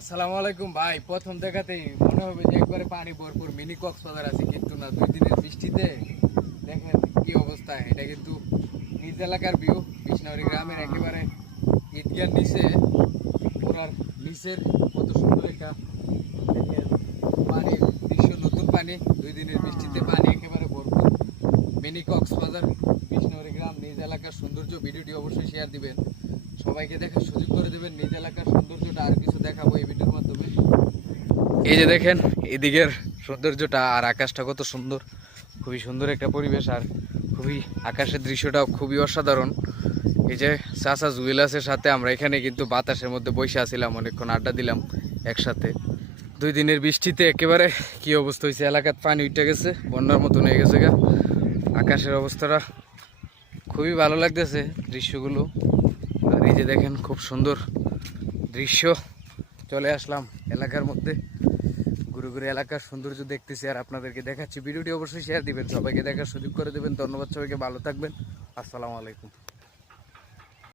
আসসালামু আলাইকুম ভাই। প্রথম দেখাতেই মনে হবে যে একবারে পানি ভরপুর মিনি কক্সবাজার আছে, কিন্তু না। 2 দিনের বৃষ্টিতে দেখেন কি অবস্থা। এটা কিন্তু নিজ এলাকার ভিউ, কৃষ্ণাহরি গ্রামের একেবারে ঈদগার নিচে, পুরার নিচের কত সুন্দর একটা দেখেন পানির দৃশ্য, নতুন পানি। 2 দিনের বৃষ্টিতে পানি একেবারে ভরপুর মিনি কক্সবাজার কৃষ্ণাহরি গ্রাম, নিজ এলাকার সৌন্দর্য। ভিডিওটি অবশ্যই শেয়ার দিবেন, সবাইকে দেখার সুযোগ করে দেবেন। নিজ এলাকার সৌন্দর্যটা আর কিছু দেখাবো এই ভিডিওর মাধ্যমে। এই যে দেখেন এদিকের সৌন্দর্যটা আর আকাশটা কত সুন্দর, খুবই সুন্দর একটা পরিবেশ। আর খুবই আকাশের দৃশ্যটাও খুবই অসাধারণ। এই যে চাচা জুয়েলার্সের সাথে আমরা এখানে কিন্তু বাতাসের মধ্যে বসে আছিলাম, অনেকক্ষণ আড্ডা দিলাম একসাথে। 2 দিনের বৃষ্টিতে একেবারে কি অবস্থা হয়েছে, এলাকার পানি উঠে গেছে, বন্যার মতন হয়ে গেছে গা। আকাশের অবস্থাটা খুবই ভালো লাগতেছে দৃশ্যগুলো। আর এই যে দেখেন খুব সুন্দর দৃশ্য। চলে আসলাম এলাকার মধ্যে, ঘুরে ঘুরে এলাকার সৌন্দর্য দেখতেছি আর আপনাদেরকে দেখাচ্ছি। ভিডিওটি অবশ্যই শেয়ার দিবেন, সবাইকে দেখার সুযোগ করে দেবেন। ধন্যবাদ সবাইকে, ভালো থাকবেন। আসসালামু আলাইকুম।